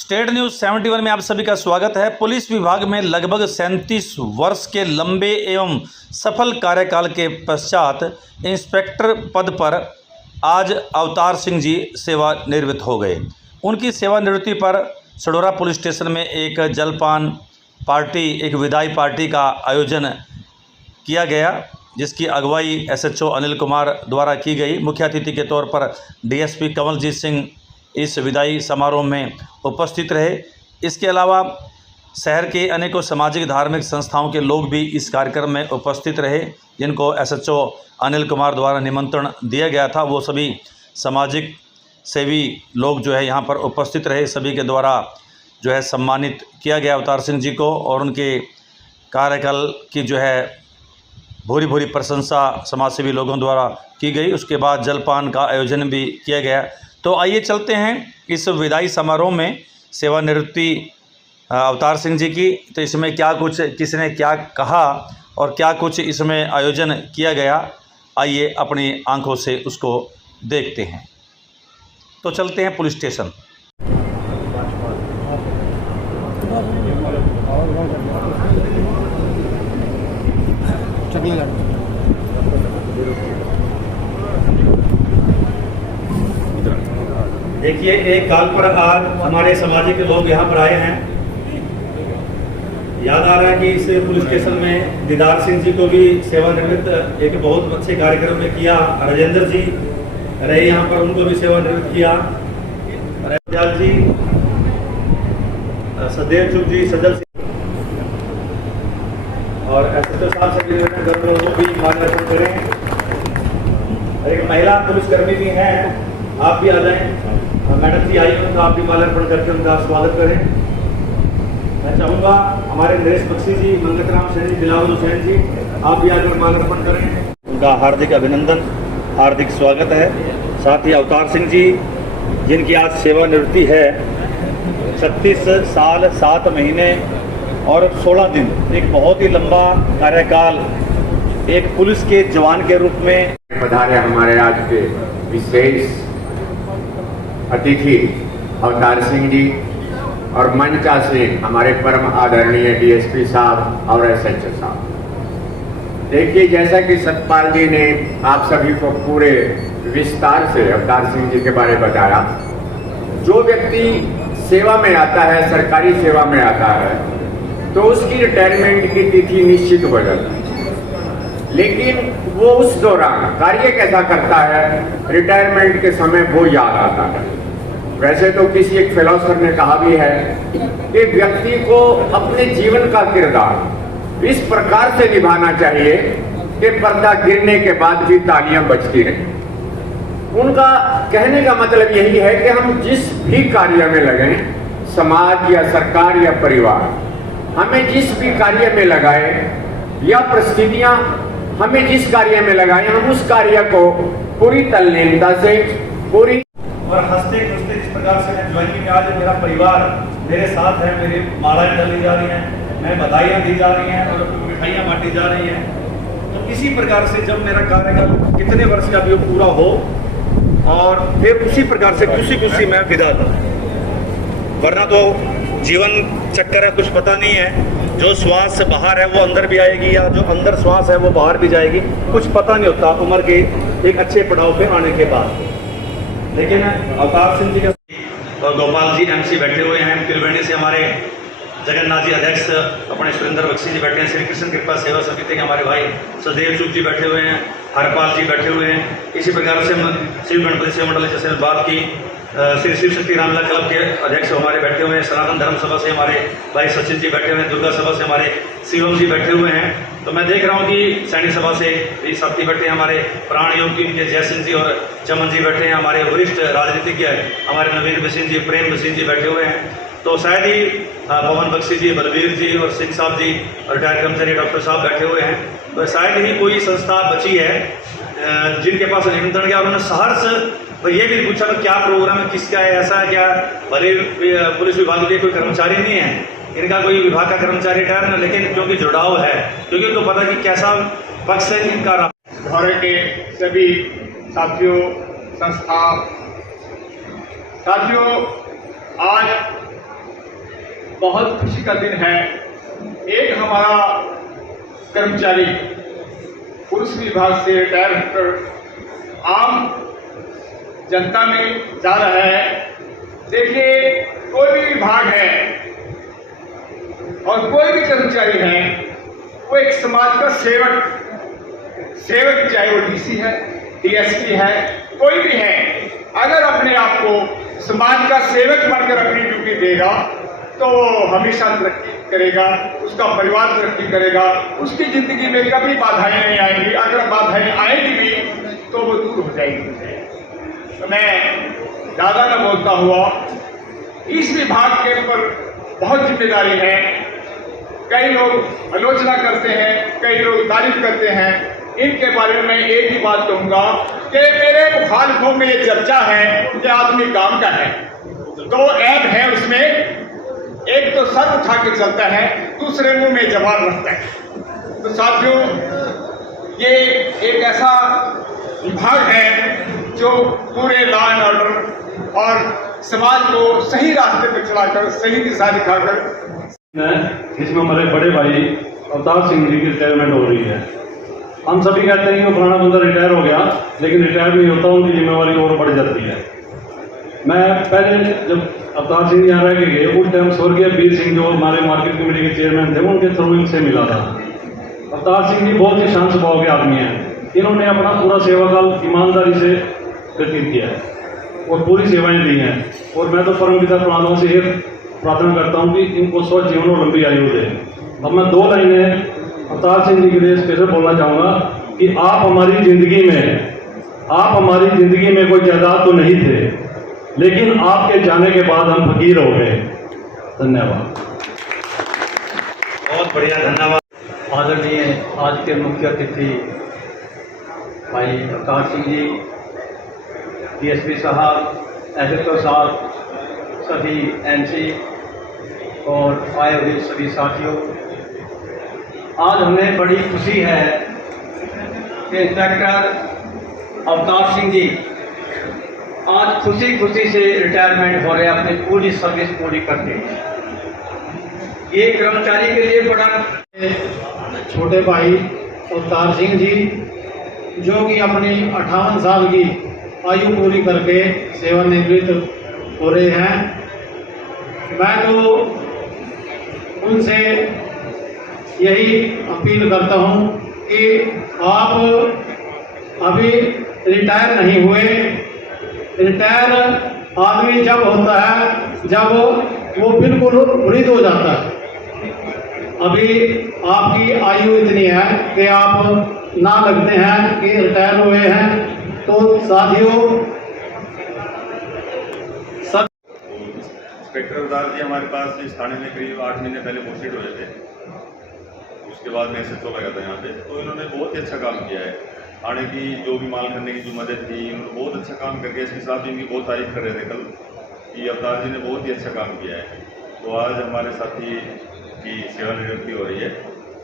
State news 71 में आप सभी का स्वागत है। पुलिस विभाग में लगभग 37 वर्ष के लंबे एवं सफल कार्यकाल के पश्चात इंस्पेक्टर पद पर आज अवतार सिंह जी सेवानिवृत्त हो गए। उनकी सेवानिवृत्ति पर सडोरा पुलिस स्टेशन में एक जलपान पार्टी, एक विदाई पार्टी का आयोजन किया गया, जिसकी अगुवाई एसएचओ अनिल कुमार द्वारा की गई। मुख्य अतिथि के तौर पर डीएसपी कमलजीत सिंह इस विदाई समारोह में उपस्थित रहे। इसके अलावा शहर के अनेकों सामाजिक धार्मिक संस्थाओं के लोग भी इस कार्यक्रम में उपस्थित रहे, जिनको एसएचओ अनिल कुमार द्वारा निमंत्रण दिया गया था। वो सभी सामाजिक सेवी लोग जो है यहाँ पर उपस्थित रहे। सभी के द्वारा जो है सम्मानित किया गया अवतार सिंह जी को, और उनके कार्यकाल की जो है भूरी भूरी प्रशंसा समाजसेवी लोगों द्वारा की गई। उसके बाद जलपान का आयोजन भी किया गया। तो आइए चलते हैं इस विदाई समारोह में सेवानिवृत्ति अवतार सिंह जी की। तो इसमें क्या कुछ किसने क्या कहा और क्या कुछ इसमें आयोजन किया गया, आइए अपनी आंखों से उसको देखते हैं। तो चलते हैं पुलिस स्टेशन। देखिए, एक काल पर आज हमारे सामाजिक लोग यहाँ पर आए हैं। याद आ रहा है कि इस पुलिस स्टेशन में दीदार सिंह जी को भी सेवानिवृत्त एक बहुत अच्छे कार्यक्रम में किया। राजेंद्र जी रहे यहाँ पर, उनको भी सेवानिवृत्त किया। दयाल जी, सदैव चुप जी, सजल सिंह और एसएचओ साहब से को भी मार्गदर्शन करें। एक महिला पुलिसकर्मी भी हैं, आप भी आ जाएं। मैडम जी आई, उनका आप भी माल्यार्पण करके उनका स्वागत करें। मैं चाहूँगा हमारे नरेश बख्शी जी, मंगतराम सैन जी, दिलावर हुसैन जी, आप भी आकर माल्यार्पण करें। उनका हार्दिक अभिनंदन, हार्दिक स्वागत है। साथ ही अवतार सिंह जी, जिनकी आज सेवानिवृत्ति है, 36 साल 7 महीने और 16 दिन, एक बहुत ही लंबा कार्यकाल एक पुलिस के जवान के रूप में पधारे हमारे आज के विशेष अतिथि अवतार सिंह जी, और मंचा से हमारे परम आदरणीय डीएसपी साहब और एसएचओ साहब। देखिए, जैसा कि सतपाल जी ने आप सभी को पूरे विस्तार से अवतार सिंह जी के बारे में बताया, जो व्यक्ति सेवा में आता है, सरकारी सेवा में आता है, तो उसकी रिटायरमेंट की तिथि निश्चित हो जाती है, लेकिन वो उस दौरान कार्य कैसा करता है, रिटायरमेंट के समय वो याद आता है। वैसे तो किसी एक फिलोसोफर ने कहा भी है कि व्यक्ति को अपने जीवन का किरदार इस प्रकार से निभाना चाहिए कि पर्दा गिरने के बाद भी तालियां बजती रहें। उनका कहने का मतलब यही है कि हम जिस भी कार्य में लगें, समाज या सरकार या परिवार हमें जिस भी कार्य में लगाए, या परिस्थितियां हमें जिस कार्य में लगाए, हम उस कार्य को पूरी तल्लीनता से पूरी और हंसते खुशते इस प्रकार से मैं ज्वाइन किया। आज मेरा परिवार मेरे साथ है, मेरी मालाएं डाली जा रही हैं, मैं बधाइयाँ दी जा रही हैं और मिठाइयाँ बांटी जा रही हैं। तो इसी प्रकार से जब मेरा कार्यकाल कितने वर्ष का भी पूरा हो, और फिर उसी प्रकार से खुशी मैं विदा दूँ, वरना तो जीवन चक्कर है, कुछ पता नहीं है। जो श्वास बाहर है वो अंदर भी आएगी, या जो अंदर श्वास है वो बाहर भी जाएगी, कुछ पता नहीं होता उम्र के एक अच्छे पड़ाव पे आने के बाद। लेकिन अवतार सिंह जी का और गोपाल जी एमसी बैठे हुए हैं। त्रिवेणी से हमारे जगन्नाथ जी अध्यक्ष अपने सुरेंद्र बख्शी जी बैठे हैं। श्री कृष्ण कृपा सेवा समिति के हमारे भाई सदैव चुप जी बैठे हुए हैं। हरपाल जी बैठे हुए हैं। इसी प्रकार से शिव गणपति सेवा मंडल जैसे बात की, श्री शिव शक्ति रामला क्लब के अध्यक्ष हमारे बैठे हुए हैं। सनातन धर्म सभा से हमारे भाई सचिन जी बैठे हुए हैं। दुर्गा सभा से हमारे शिवम जी बैठे हुए हैं। तो मैं देख रहा हूँ कि सैनिक सभा से भी साथी बैठे हैं। हमारे प्राण योग के जय सिंह जी और चमन जी बैठे हैं। हमारे वरिष्ठ राजनीतिज्ञ हमारे नवीन बसिन जी, प्रेम बसिन जी बैठे हुए हैं। तो शायद ही पवन बख्शी जी, बलबीर जी और सिंह साहब जी, रिटायर्ड कर्मचारी डॉक्टर साहब बैठे हुए हैं। तो शायद ही कोई संस्था बची है जिनके पास निमंत्रण गया। उन्होंने सहर्ष तो ये भी पूछा कि क्या प्रोग्राम है, किसका है, ऐसा है क्या। भले पुलिस विभाग के कोई कर्मचारी नहीं है, इनका कोई विभाग का कर्मचारी रिटायर है, लेकिन क्योंकि जुड़ाव है, क्योंकि उनको पता कि कैसा पक्ष है इनका। भारत के सभी साथियों, संस्था साथियों, आज बहुत खुशी का दिन है। एक हमारा कर्मचारी पुलिस विभाग से रिटायर होकर आम जनता में जा रहा है। देखिए, कोई भी विभाग है और कोई भी कर्मचारी है, वो एक समाज का सेवक चाहे वो डीसी है, डीएसपी है, कोई भी है, अगर अपने आप को समाज का सेवक बनकर अपनी ड्यूटी देगा तो वो हमेशा तरक्की करेगा, उसका परिवार तरक्की करेगा, उसकी जिंदगी में कभी बाधाएं नहीं आएंगी। अगर बाधाएं आएंगी भी तो वो दूर हो जाएगी। तो मैं ज़्यादा न बोलता हुआ, इस विभाग के ऊपर बहुत जिम्मेदारी है। कई लोग आलोचना करते हैं, कई लोग तारीफ करते हैं। इनके बारे में एक ही बात कहूंगा कि मेरे मुखालिफों में ये चर्चा है कि आदमी काम का है। दो ऐप है उसमें, एक तो सर उठा के चलता है, दूसरे मुंह में जबान रखता है। तो साथियों, ये एक ऐसा विभाग है जो पूरे लॉ एंड ऑर्डर और समाज को सही रास्ते पर चलाकर, सही दिशा दिखाकर, इसमें हमारे बड़े भाई अवतार सिंह जी की रिटायरमेंट हो रही है। हम सभी कहते हैं कि फलाना बंदा रिटायर हो गया, लेकिन रिटायर नहीं होता, उनकी जिम्मेवारी और बढ़ जाती है। मैं पहले जब अवतार सिंह यहाँ रह के गए, उस टाइम स्वर्गीय वीर सिंह जो हमारे मार्केट कमेटी के चेयरमैन थे, उनके थ्रू इनसे मिला था। अवतार सिंह जी बहुत ही शांत स्वभाव के आदमी हैं। इन्होंने अपना पूरा सेवाकाल ईमानदारी से व्यतीत किया है और पूरी सेवाएं दी हैं। और मैं तो परमपिता परमात्मा से ये प्रार्थना करता हूँ कि इनको स्वस्थ जीवन और लंबी आयु दे। अब मैं दो लाइनें अवतार सिंह जी के लिए स्पेशल बोलना चाहूँगा कि आप हमारी जिंदगी में कोई जायदाद तो नहीं थे, लेकिन आपके जाने के बाद हम फकीर हो गए। धन्यवाद। बहुत बढ़िया, धन्यवाद। आदरणीय आज के मुख्य अतिथि भाई अवतार सिंह जी, डीएसपी साहब, एसएचओ साहब, सभी एनसी और आए हुए सभी साथियों, आज हमें बड़ी खुशी है कि इंस्पेक्टर अवतार सिंह जी आज खुशी से रिटायरमेंट हो रहे हैं, अपनी पूरी सर्विस पूरी करके। ये कर्मचारी के लिए बड़ा छोटे भाई अवतार सिंह जी जो कि अपनी 58 साल की आयु पूरी करके सेवानिवृत्त हो रहे हैं। मैं तो उनसे यही अपील करता हूं कि आप अभी रिटायर नहीं हुए। रिटायर आदमी जब होता है जब वो बिल्कुल वृद्ध हो जाता है। अभी आपकी आयु इतनी है कि आप ना लगते हैं कि रिटायर हुए हैं। तो साथियों, इंस्पेक्टर अवतार जी हमारे पास इस थाने में करीब 8 महीने पहले पोस्टेड हुए थे। उसके बाद मैं एसएचओ लगा था यहाँ पे। तो इन्होंने बहुत ही अच्छा काम किया है। थाने की जो भी माल करने की जो मदद थी, इन्होंने बहुत अच्छा काम करके, इसके साथ इनकी बहुत तारीफ कर रहे थे कल कि अवतार जी ने बहुत ही अच्छा काम किया है। तो आज हमारे साथी की सेवानिवृत्ति हो रही है।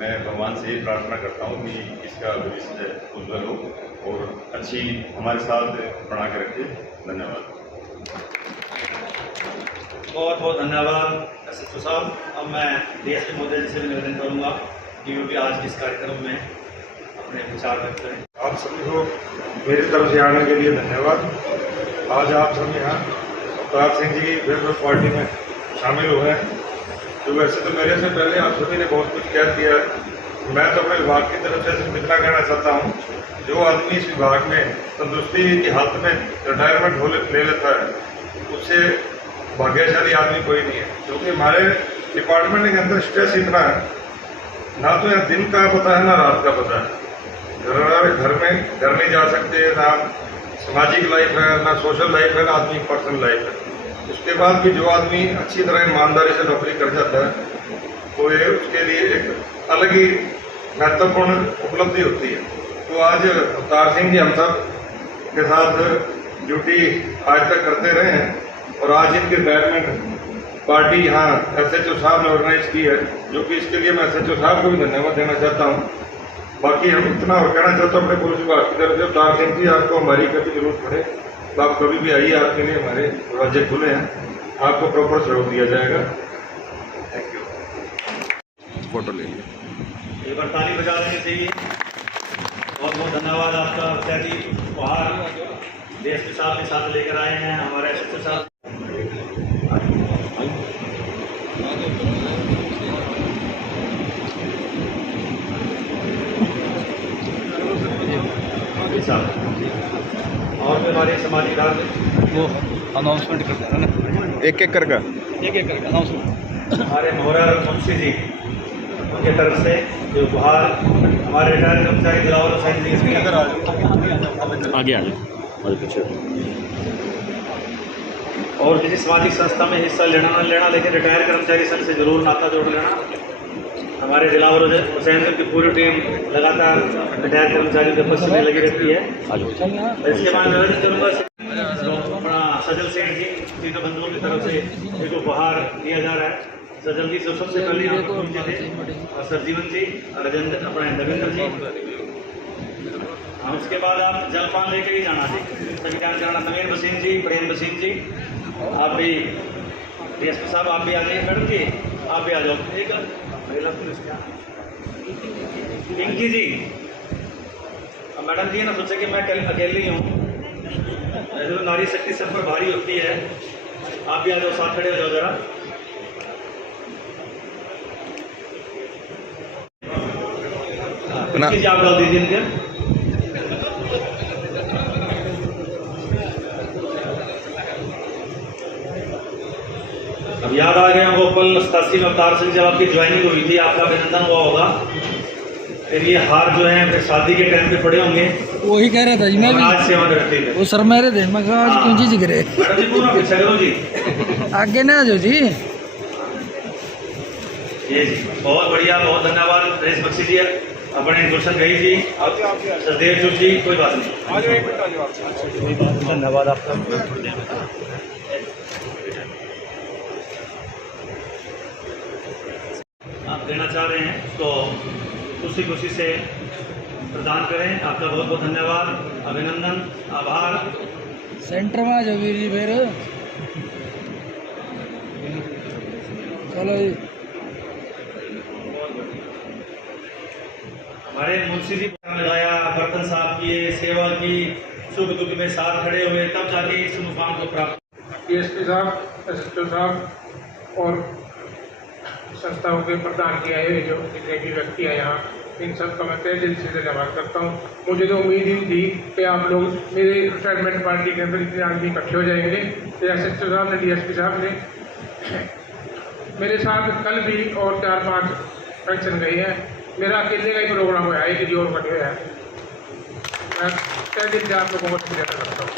मैं भगवान से ही प्रार्थना करता हूँ कि इसका भविष्य उज्जवल हो और अच्छी हमारे साथ बना के रखे। धन्यवाद। बहुत बहुत धन्यवाद एसएचओ साहब। अब मैं डीएसपी महोदय जी से भी निवेदन करूँगा कि वो भी आज इस कार्यक्रम में अपने विचार व्यक्त करें। आप सभी को मेरी तरफ से आने के लिए धन्यवाद। आज आप सभी यहाँ अवतार सिंह जी की फेवरेट पार्टी में शामिल हुए हैं। तो वैसे तो मेरे से पहले आप सभी ने बहुत कुछ कह दिया है। मैं तो अपने विभाग की तरफ से सिर्फ इतना कहना चाहता हूँ, जो आदमी इस विभाग में तंदुरुस्ती की हालत में रिटायरमेंट ले लेता है, उससे भाग्यशाली आदमी कोई नहीं है। क्योंकि हमारे डिपार्टमेंट के अंदर स्ट्रेस इतना है, ना तो यहाँ दिन का पता है ना रात का पता है। घर नहीं जा सकते, ना सामाजिक लाइफ है, ना सोशल लाइफ है, ना आदमी की पर्सनल लाइफ है। उसके बाद भी जो आदमी अच्छी तरह ईमानदारी से नौकरी कर जाता है, तो ये उसके लिए एक अलग ही महत्वपूर्ण उपलब्धि होती है। तो आज अवतार सिंह जी हम सब के साथ ड्यूटी आज तक करते रहे हैं और आज इनकी रिटायरमेंट पार्टी यहाँ एसएचओ साहब ने ऑर्गेनाइज की है, जो कि इसके लिए मैं एसएचओ साहब को भी धन्यवाद देना चाहता हूँ। बाकी हम इतना और कहना चाहता हूँ अपने पुलिस विभाग की तरफ से, अवतार सिंह जी आपको हमारी कभी जरूरत पड़े तो आप कभी भी आइए, आपके लिए हमारे दरवाजे खुले हैं, आपको प्रॉपर सहयोग दिया जाएगा। फोटो ले लिया। एक बार ताली बजा देनी चाहिए। बहुत बहुत धन्यवाद आपका इत्यादि उपहार DSP साहब के साथ लेकर आए हैं हमारे SHO साहब। और भी हमारे सामाजिक कार्य वो अनाउंसमेंट कर देना ना, एक एक करके एक एक करके अनाउंसमेंट। हमारे मोहरा मुंशी जी उनके तरफ से जो उपहार हमारे रिटायर्ड कर्मचारी दिलावर हुसैन जी इसके अंदर आगे आ जाओ पीछे। और किसी सामाजिक संस्था में हिस्सा लेना न लेना, लेकिन रिटायर्ड कर्मचारी संघ से जरूर नाता जोड़ लेना। हमारे दिलावर हुसैन की पूरी टीम लगातार रिटायर्ड कर्मचारियों के पक्ष में लगी रहती है। इसके बाद निवेदन करूँगा अपना सजल सेठ जी तीनों बंधुओं की तरफ से एक उपहार दिया जा रहा है। सजल जी तो सबसे पहले यहाँ पर पहुँचे थे और सरजीवन जी राजेंद्र अपने देवेंद्र जी। उसके बाद आप जलपान लेकर ही जाना जी, सभी ध्यान कराना। नवीन बसीन जी, प्रेम बसीन जी, आप भी DSP साहब आप भी आ जाइए। मैडम जी आप भी आ जाओ। एक पिंकी जी, मैडम जी ना सोचे कि मैं अकेली हूँ, ऐसे तो नारी शक्ति सब पर भारी होती है। आप भी आ जाओ, साथ खड़े हो जाओ जरा। पिंकी जी आप डाल दीजिए इनके। अब याद आ गया वो पल 87 में अवतार सिंह जब आपकी ज्वाइनिंग हुई थी, आपका अभिनंदन हुआ होगा। फिर ये हार जो है फिर शादी के टाइम पे पड़े होंगे। वही कह रहा था जी मैं भी, आज सेवा करते थे वो सर मेरे थे, मैं कहा आज कौन चीज करे। मैडम जी पूरा पीछे करो जी, आगे ना जो जी। ये जी बहुत बढ़िया, बहुत धन्यवाद नरेश बख्शी जी, अपने गुलशन गई जी, सदेव चुप जी, कोई बात नहीं। धन्यवाद आपका। आप देना चाह रहे हैं तो खुशी खुशी से प्रदान करें। आपका बहुत बहुत धन्यवाद, अभिनंदन, आभार। सेंटर में आ जाओ वीर जी फिर। चलो जी। हमारे मुंशी जी लगाया, बर्तन साफ किए, सेवा की, सुख दुख में साथ खड़े हुए, तब जाके इस मुकाम को प्राप्त। DSP साहब, SHO साहब और संस्थाओं के प्रदान किया है जो जितने भी व्यक्ति हैं यहाँ, इन सब का मैं तहे दिल से धन्यवाद करता हूँ। मुझे तो उम्मीद ही थी कि आप लोग मेरे रिटायरमेंट पार्टी के अंदर इतने आदमी इकट्ठे हो जाएंगे। तो SHO साहब ने, DSP साहब ने मेरे साथ कल भी और 4-5 फंक्शन गए हैं। मेरा अकेले का ही प्रोग्राम हुआ है, किसी और का नहीं है। मैं तहे दिल से आप लोगों को शुक्रिया करता हूँ।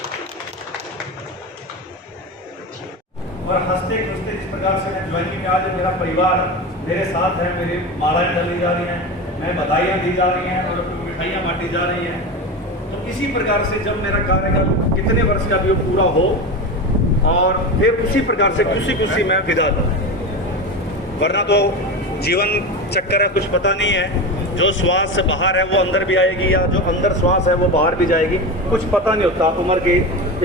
और हंसते खुशते जिस प्रकार से मैं ज्वाइनिंग में आज मेरा परिवार मेरे साथ है, मेरी मालाएं डाली जा रही हैं, मैं बधाइयाँ दी जा रही हैं और मिठाइयाँ बांटी जा रही हैं। तो इसी प्रकार से जब मेरा कार्यकाल कितने वर्ष का भी पूरा हो और फिर उसी प्रकार से खुशी मैं विदा था। वरना तो जीवन चक्कर है, कुछ पता नहीं है। जो श्वास बाहर है वो अंदर भी आएगी, या जो अंदर श्वास है वो बाहर भी जाएगी, कुछ पता नहीं होता उम्र के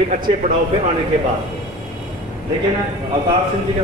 एक अच्छे पड़ाव पे आने के बाद। लेकिन अवतार सिंह जी का